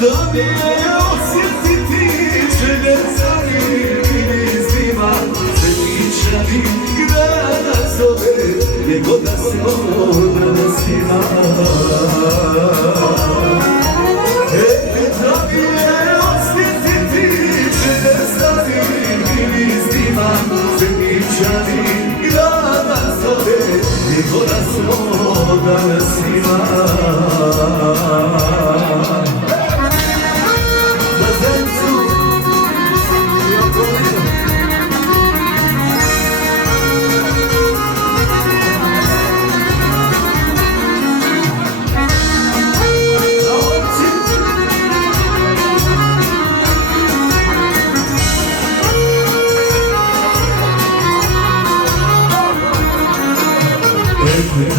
Da mi je osjetiti želje zanim izbima Svetičani grada zove gdje god da smo danas ima Da mi je osjetiti želje zanim izbima Svetičani grada zove gdje god da smo danas ima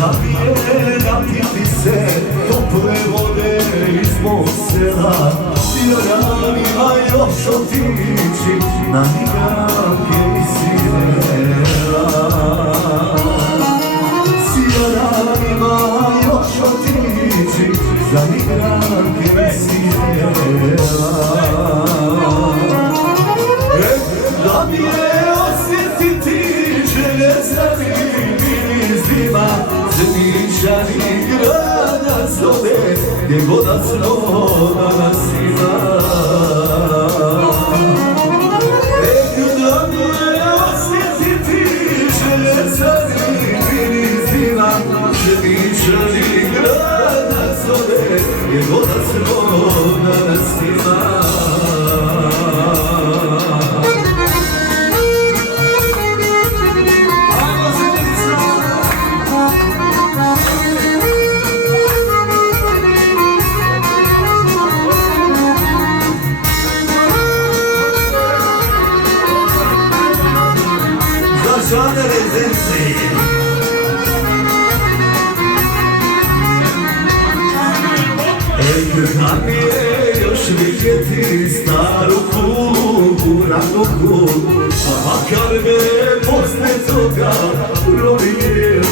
Da mi je napiti se tople vode iz mog sela Sjeranima još otići na migranke i sirela Sjeranima još otići za migranke i sirela Da mi je osjetiti želje zanim izbima Svetičani grada zove gdje god da smo danas ima Da mi je osjetiti želje zanim izbima Svetičani grada zove gdje god da smo danas ima Žane Rezenci Da mi je još vidjeti staru kugu Radoku Pa makar me posle toga promijenili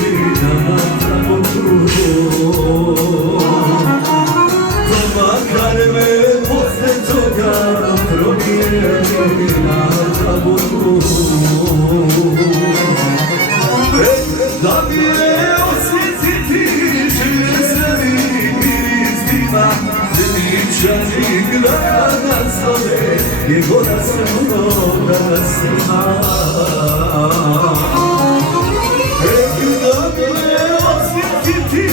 na Radoku Pa makar me posle toga promijenili na Radoku Da mi je osjetiti želje zanim izbima Svetičani grada zove gdje god da smo danas ima Da mi je osjetiti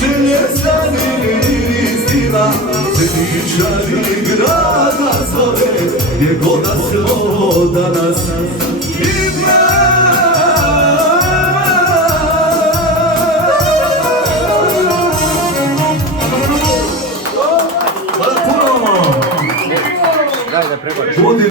želje zanim izbima Svetičani grada zove gdje god da smo danas ima Daj da prebacim.